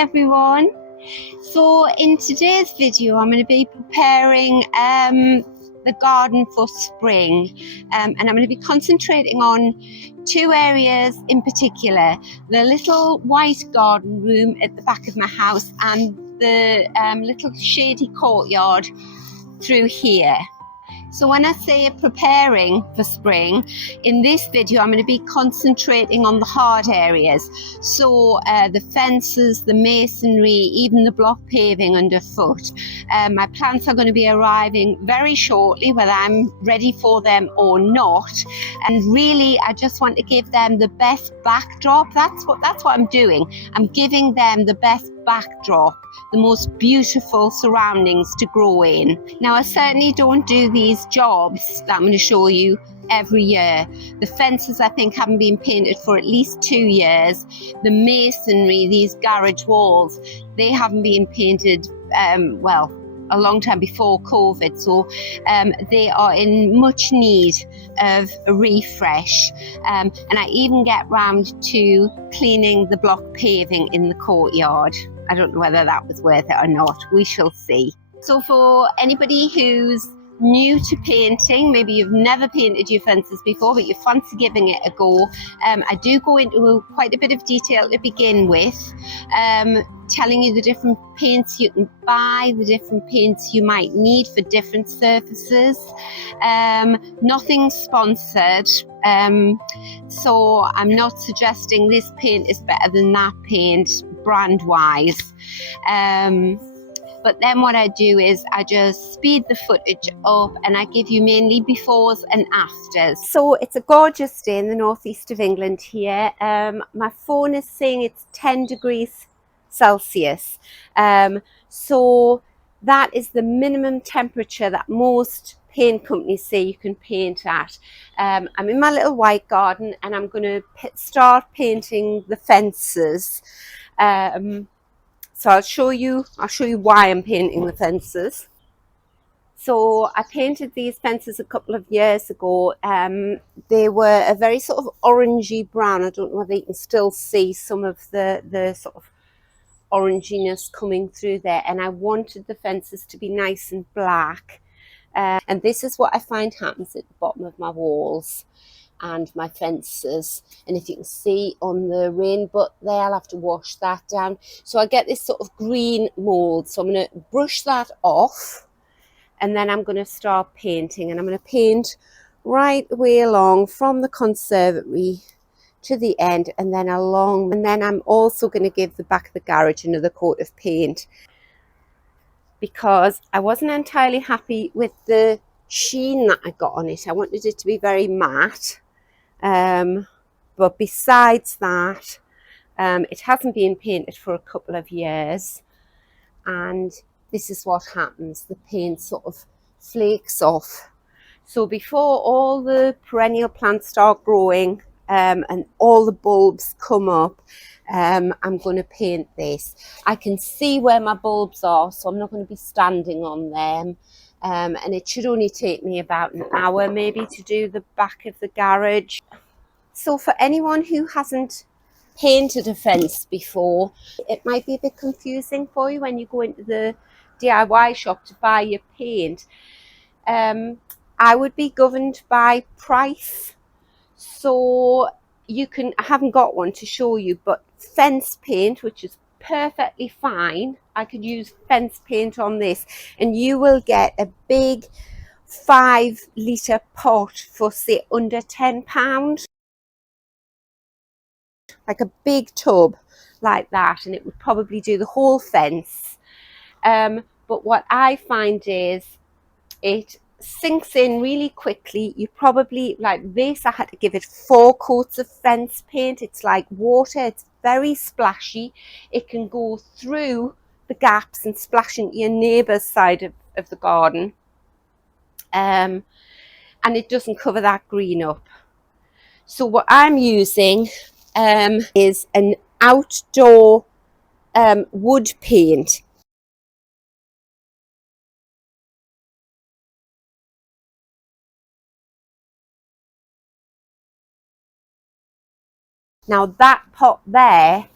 everyone. So in today's video I'm going to be preparing the garden for spring, and I'm going to be concentrating on two areas in particular: the little white garden room at the back of my house and the little shady courtyard through here. So when I say preparing for spring, in this video I'm going to be concentrating on the hard areas. So the fences, the masonry, even the block paving underfoot. My plants are going to be arriving very shortly, whether I'm ready for them or not. And really I just want to give them the best backdrop. That's what I'm doing. I'm giving them the best backdrop, the most beautiful surroundings to grow in. Now I certainly don't do these jobs that I'm going to show you every year. The fences I think haven't been painted for at least 2 years. The masonry, these garage walls, they haven't been painted well, a long time before COVID, so they are in much need of a refresh, and I even get round to cleaning the block paving in the courtyard. I don't know whether that was worth it or not. We shall see. So for anybody who's new to painting, maybe you've never painted your fences before but you fancy giving it a go, I do go into quite a bit of detail to begin with, telling you the different paints you can buy, the different paints you might need for different surfaces. Nothing sponsored, so I'm not suggesting this paint is better than that paint brand wise. But then what I do is I just speed the footage up and I give you mainly befores and afters. So it's a gorgeous day in the northeast of England here. My phone is saying it's 10 degrees Celsius. So that is the minimum temperature that most paint companies say you can paint at. I'm in my little white garden and I'm going to start painting the fences. So I'll show you why I'm painting the fences. So I painted these fences a couple of years ago. They were a very sort of orangey brown. I don't know whether you can still see some of the sort of oranginess coming through there. And I wanted the fences to be nice and black. And this is what I find happens at the bottom of my walls and my fences. And if you can see on the rain butt there, I'll have to wash that down. So I get this sort of green mold. So I'm going to brush that off and then I'm going to start painting. And I'm going to paint right the way along from the conservatory to the end and then along. And then I'm also going to give the back of the garage another coat of paint, because I wasn't entirely happy with the sheen that I got on it. I wanted it to be very matte. But besides that, it hasn't been painted for a couple of years, and this is what happens. The paint sort of flakes off. So before all the perennial plants start growing and all the bulbs come up, I'm going to paint this. I can see where my bulbs are, so I'm not going to be standing on them. And it should only take me about an hour maybe to do the back of the garage. So for anyone who hasn't painted a fence before, it might be a bit confusing for you when you go into the DIY shop to buy your paint. I would be governed by price. So I haven't got one to show you, but fence paint, which is perfectly fine, I could use fence paint on this, and you will get a big 5-litre pot for say under £10. Like a big tub like that, and it would probably do the whole fence. But what I find is it sinks in really quickly. You probably, like this, I had to give it 4 coats of fence paint. It's like water. It's very splashy. It can go through the gaps and splash into your neighbour's side of the garden, and it doesn't cover that green up. So what I'm using is an outdoor wood paint. Now that pot there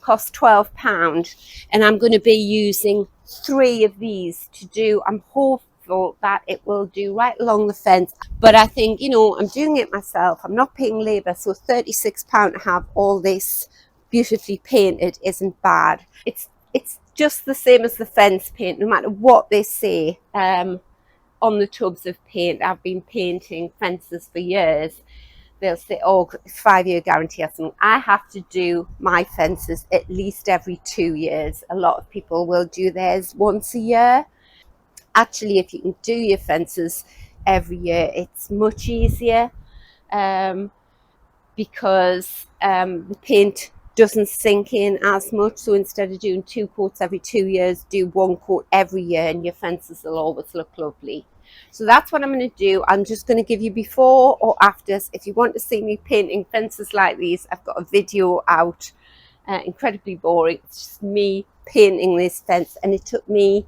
cost £12, and I'm going to be using 3 of these to do. I'm hopeful that it will do right along the fence, but I think, you know, I'm doing it myself. I'm not paying labour, so £36 to have all this beautifully painted isn't bad. It's just the same as the fence paint, no matter what they say on the tubs of paint. I've been painting fences for years. They'll say, oh, 5-year guarantee or something. I have to do my fences at least every 2 years. A lot of people will do theirs once a year. Actually, if you can do your fences every year, it's much easier because the paint doesn't sink in as much. So instead of doing 2 coats every 2 years, do 1 coat every year, and your fences will always look lovely. So that's what I'm going to do. I'm just going to give you before or afters. If you want to see me painting fences like these, I've got a video out. Incredibly boring. It's just me painting this fence, and it took me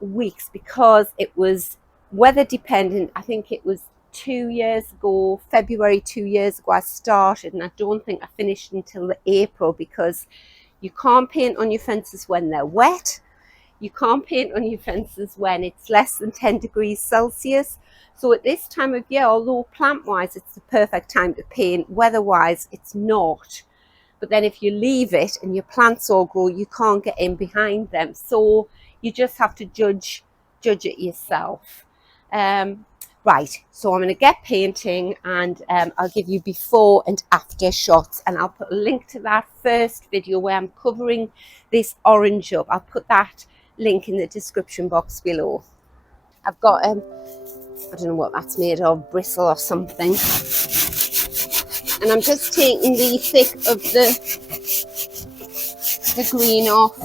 weeks because it was weather dependent. I think it was 2 years ago, February 2 years ago I started, and I don't think I finished until April, because you can't paint on your fences when they're wet. You can't paint on your fences when it's less than 10 degrees Celsius. So at this time of year, although plant-wise it's the perfect time to paint, weather-wise it's not. But then if you leave it and your plants all grow, you can't get in behind them. So you just have to judge it yourself. Right, so I'm going to get painting, and I'll give you before and after shots, and I'll put a link to that first video where I'm covering this orange up. I'll put that link in the description box below. I've got I don't know what that's made of, bristle or something, and I'm just taking the thick of the green off.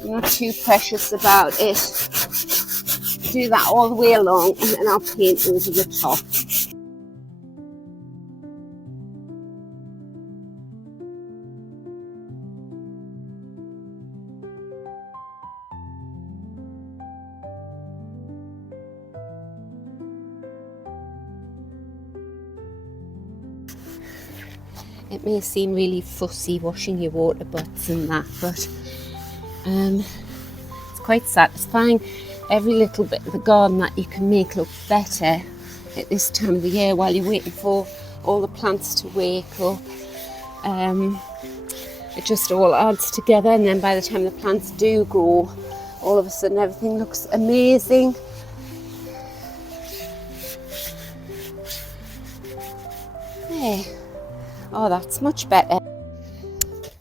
I'm not too precious about it. Do that all the way along, and then I'll paint over the top. It may seem really fussy washing your water butts and that, but it's quite satisfying. Every little bit of the garden that you can make look better at this time of the year while you're waiting for all the plants to wake up. It just all adds together, and then by the time the plants do grow, all of a sudden everything looks amazing. There. Oh, that's much better.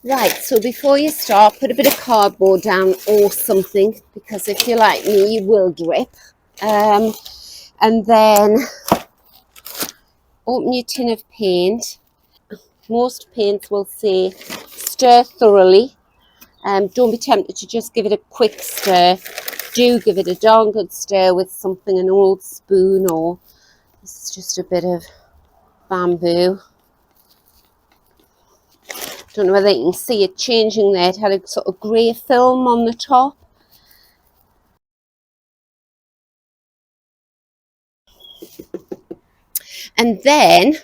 Right, so before you start, put a bit of cardboard down or something, because if you're like me, you will drip. And then open your tin of paint. Most paints will say stir thoroughly. Don't be tempted to just give it a quick stir. Do give it a darn good stir with something, an old spoon, or this is just a bit of bamboo. Don't know whether you can see it changing there. It had a sort of grey film on the top. And then,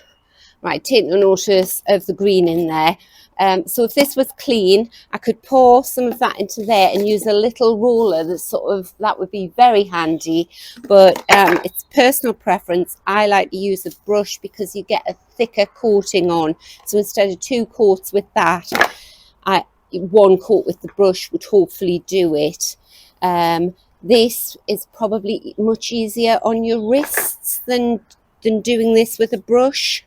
right, take no notice of the green in there. So if this was clean, I could pour some of that into there and use a little roller that would be very handy. But it's personal preference. I like to use a brush because you get a thicker coating on. So instead of 2 coats with that, 1 coat with the brush would hopefully do it. This is probably much easier on your wrists than doing this with a brush.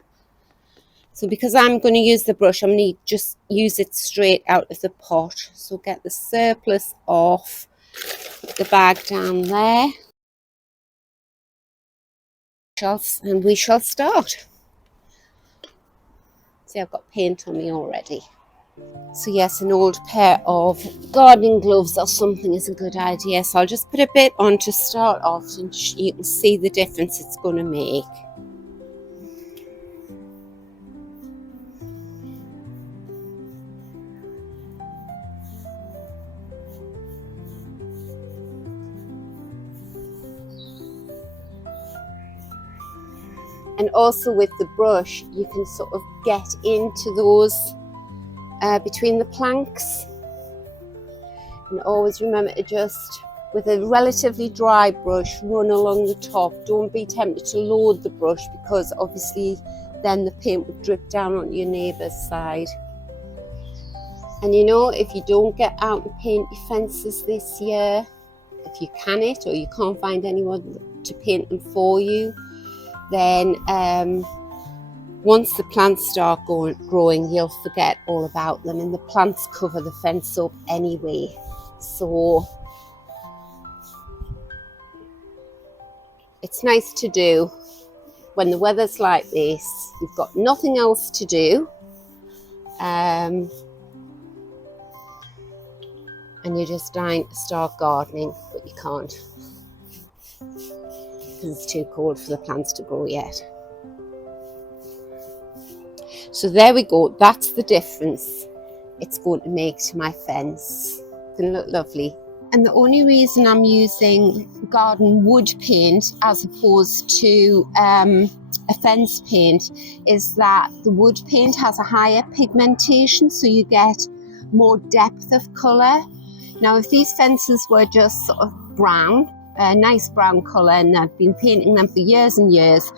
So because I'm going to use the brush, I'm going to just use it straight out of the pot. So get the surplus off, put the bag down there, and we shall start. See, I've got paint on me already. So yes, an old pair of gardening gloves or something is a good idea. So I'll just put a bit on to start off, and you can see the difference it's going to make. And also with the brush, you can sort of get into those between the planks. And always remember to just, with a relatively dry brush, run along the top. Don't be tempted to load the brush, because obviously then the paint would drip down on your neighbour's side. And you know, if you don't get out and paint your fences this year, if you can it, or you can't find anyone to paint them for you, then once the plants start growing, you'll forget all about them, and the plants cover the fence up anyway. So it's nice to do when the weather's like this, you've got nothing else to do, and you're just dying to start gardening, but you can't, because it's too cold for the plants to grow yet. So there we go, that's the difference it's going to make to my fence. It's going to look lovely. And the only reason I'm using garden wood paint as opposed to a fence paint is that the wood paint has a higher pigmentation, so you get more depth of colour. Now, if these fences were just sort of brown, a nice brown colour, and I've been painting them for years and years,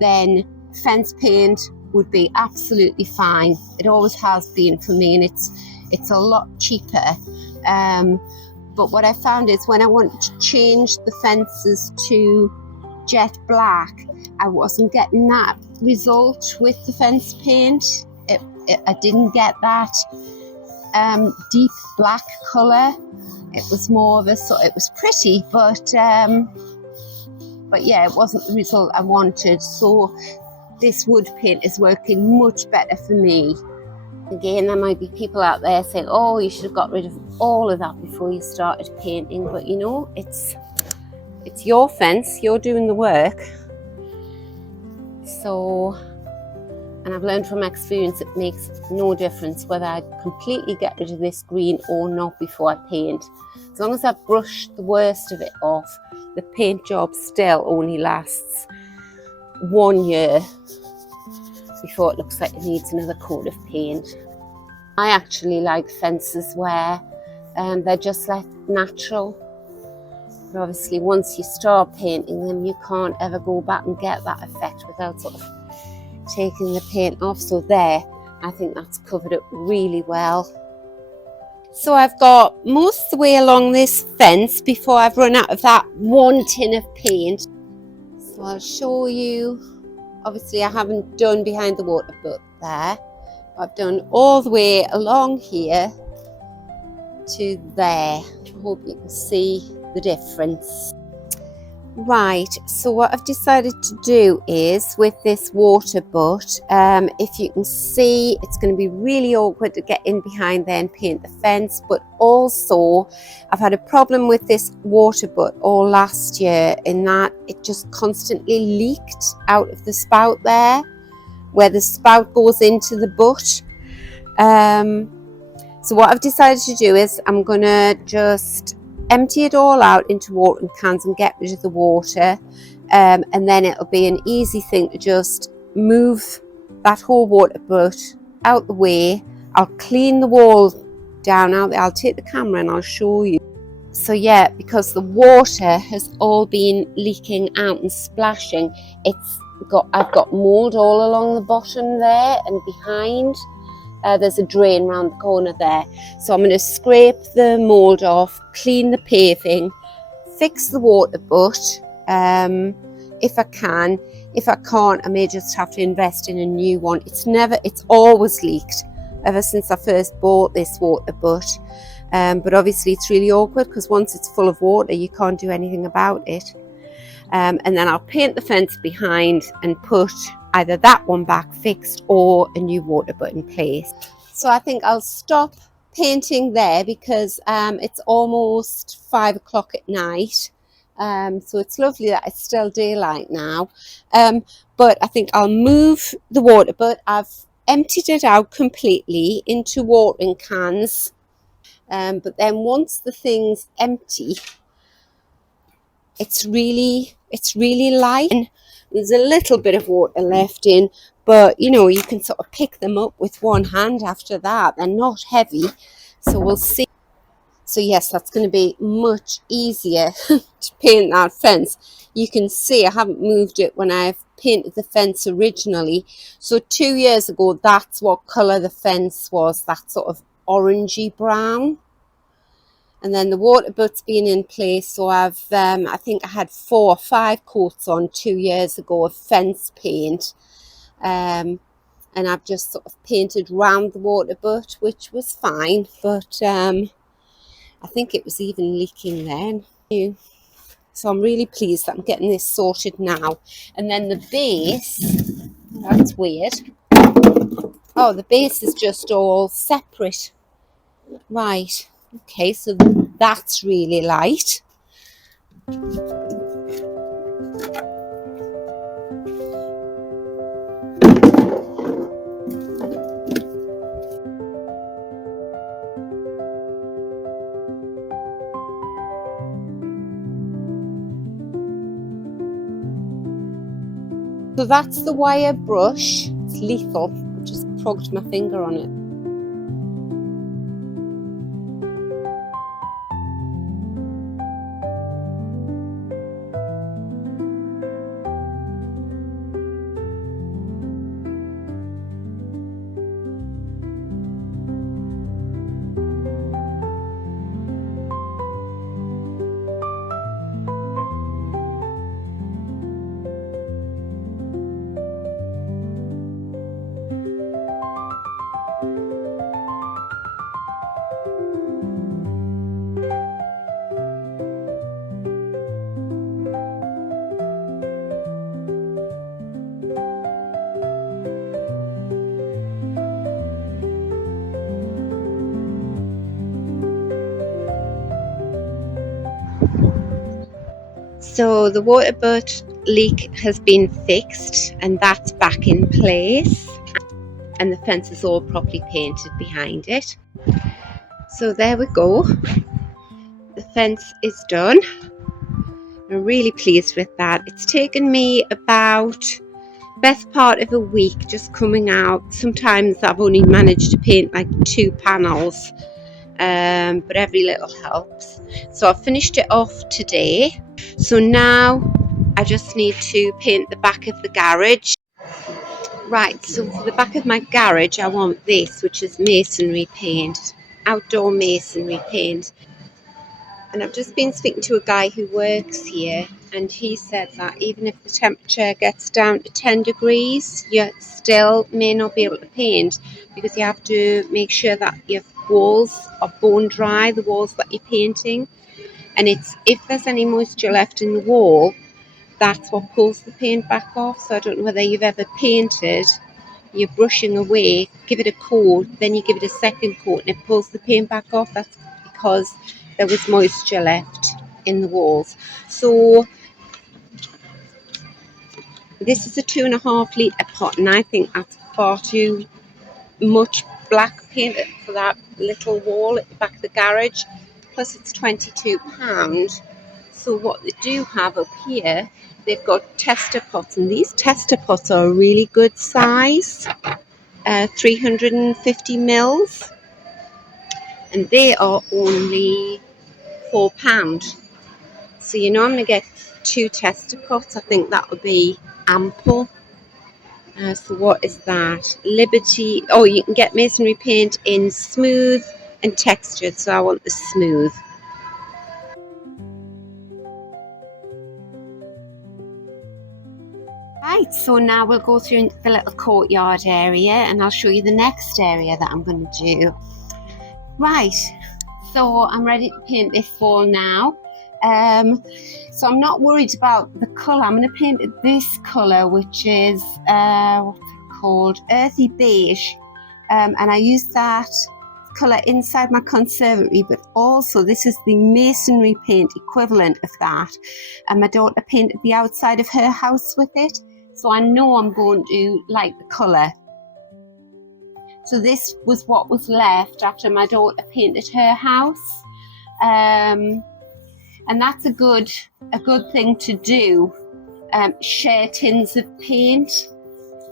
then fence paint would be absolutely fine. It always has been for me, and it's a lot cheaper. But what I found is when I wanted to change the fences to jet black, I wasn't getting that result with the fence paint. I didn't get that deep black colour. It was more of a sort. It was pretty, but yeah, it wasn't the result I wanted. So this wood paint is working much better for me. Again, there might be people out there saying, oh, you should have got rid of all of that before you started painting. But you know, it's your fence, you're doing the work. So, and I've learned from experience, it makes no difference whether I completely get rid of this green or not before I paint. As long as I brush the worst of it off, the paint job still only lasts 1 year before it looks like it needs another coat of paint. I actually like fences where they're just like natural. But obviously once you start painting them, you can't ever go back and get that effect without sort of taking the paint off. So there, I think that's covered it really well. So I've got most of the way along this fence before I've run out of that 1 tin of paint. So I'll show you. Obviously I haven't done behind the water butt there. I've done all the way along here to there. I hope you can see the difference. Right, so what I've decided to do is with this water butt, if you can see, it's going to be really awkward to get in behind there and paint the fence, but also I've had a problem with this water butt all last year in that it just constantly leaked out of the spout there, where the spout goes into the butt. So what I've decided to do is I'm going to just empty it all out into watering cans and get rid of the water, and then it'll be an easy thing to just move that whole water butt out the way. I'll clean the wall down out there. I'll take the camera and I'll show you. So yeah, because the water has all been leaking out and splashing, I've got mould all along the bottom there and behind. There's a drain around the corner there. So I'm going to scrape the mould off, clean the paving, fix the water butt if I can. If I can't, I may just have to invest in a new one. It's always leaked ever since I first bought this water butt. But obviously it's really awkward because once it's full of water, you can't do anything about it. And then I'll paint the fence behind and put either that one back fixed or a new water butt in place. So I think I'll stop painting there because it's almost 5 o'clock at night. So it's lovely that it's still daylight now. But I think I'll move the water butt. I've emptied it out completely into watering cans. But then once the thing's empty, it's really light. And There's a little bit of water left in, but you know, you can sort of pick them up with one hand after that. They're not heavy, so we'll see. So yes, that's going to be much easier to paint that fence. You can see I haven't moved it when I've painted the fence originally. So 2 years ago, that's what colour the fence was, that sort of orangey brown. And then the water butt's been in place, so I've I think I had 4 or 5 coats on 2 years ago of fence paint. And I've just sort of painted round the water butt, which was fine, but I think it was even leaking then. So I'm really pleased that I'm getting this sorted now. And then the base, that's weird. Oh, the base is just all separate. Right, okay, so that's really light. So that's the wire brush. It's lethal. I just progged my finger on it. So the water butt leak has been fixed and that's back in place, and the fence is all properly painted behind it. So there we go. The fence is done. I'm really pleased with that. It's taken me about best part of a week just coming out. Sometimes I've only managed to paint like 2 panels, but every little helps. So I finished it off today. So now I just need to paint the back of the garage. Right, so for the back of my garage I want this, which is masonry paint, outdoor masonry paint. And I've just been speaking to a guy who works here, and he said that even if the temperature gets down to 10 degrees, you still may not be able to paint, because you have to make sure that your walls are bone dry, the walls that you're painting. And it's if there's any moisture left in the wall, that's what pulls the paint back off. So I don't know whether you've ever painted, you're brushing away, give it a coat, then you give it a second coat and it pulls the paint back off. That's because there was moisture left in the walls. So this is a 2.5 litre pot, and I think that's far too much black paint for that little wall at the back of the garage. Plus it's £22. So what they do have up here, they've got tester pots, and these tester pots are a really good size, 350 mils, and they are only £4. So you know, I'm going to get 2 tester pots. I think that would be ample. So what is that? Liberty. Oh, you can get masonry paint in smooth and textured, so I want the smooth. Right, so now we'll go through the little courtyard area and I'll show you the next area that I'm going to do. Right, so I'm ready to paint this wall now. So I'm not worried about the colour. I'm going to paint it this colour, which is what's it called? Earthy beige. And I use that colour inside my conservatory, but also this is the masonry paint equivalent of that. And my daughter painted the outside of her house with it. So I know I'm going to like the colour. So this was what was left after my daughter painted her house. And that's a good thing to do. share tins of paint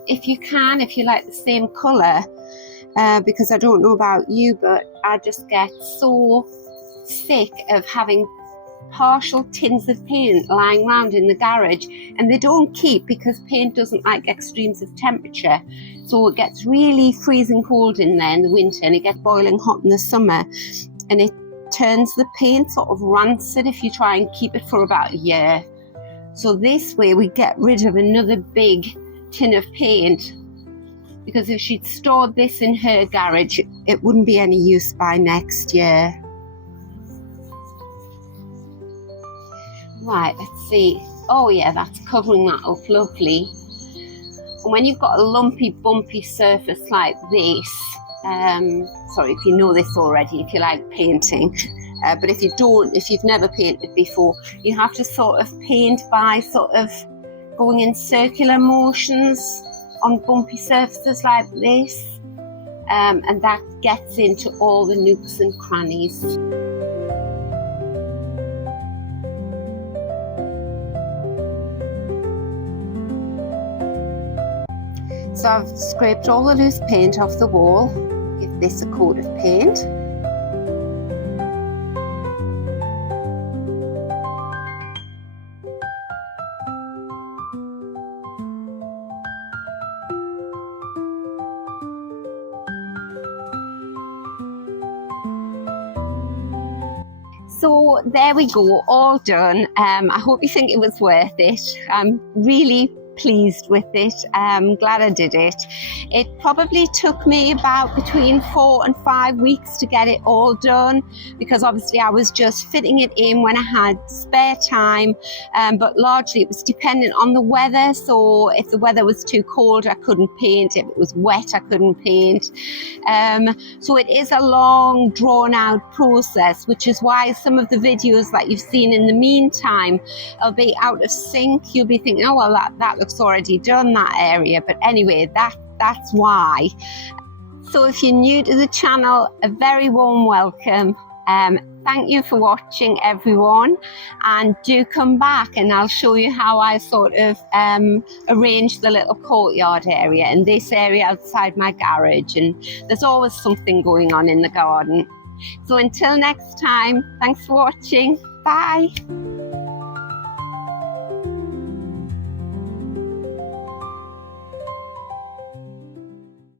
if you can, if you like the same colour, because I don't know about you, but I just get so sick of having partial tins of paint lying around in the garage, and they don't keep because paint doesn't like extremes of temperature. So it gets really freezing cold in there in the winter, and it gets boiling hot in the summer, and it turns the paint sort of rancid if you try and keep it for about a year. So this way we get rid of another big tin of paint, because if she'd stored this in her garage, it wouldn't be any use by next year. Right, let's see. Oh yeah, that's covering that up lovely. And when you've got a lumpy, bumpy surface like this, sorry if you know this already, if you like painting, but if you don't, if you've never painted before, you have to sort of paint by sort of going in circular motions on bumpy surfaces like this, and that gets into all the nooks and crannies. So I've scraped all the loose paint off the wall, give this a coat of paint. So there we go, all done. I hope you think it was worth it. I'm really pleased with it. I'm glad I did it. It probably took me about between 4 and 5 weeks to get it all done, because obviously I was just fitting it in when I had spare time, but largely it was dependent on the weather. So if the weather was too cold, I couldn't paint. If it was wet, I couldn't paint. So it is a long, drawn out process, which is why some of the videos that you've seen in the meantime will be out of sync. You'll be thinking, oh well, that looks already done, that area. But anyway, that's why. So if you're new to the channel, a very warm welcome. Thank you for watching, everyone, and do come back and I'll show you how I sort of arrange the little courtyard area and this area outside my garage, and there's always something going on in the garden. So until next time, thanks for watching. Bye.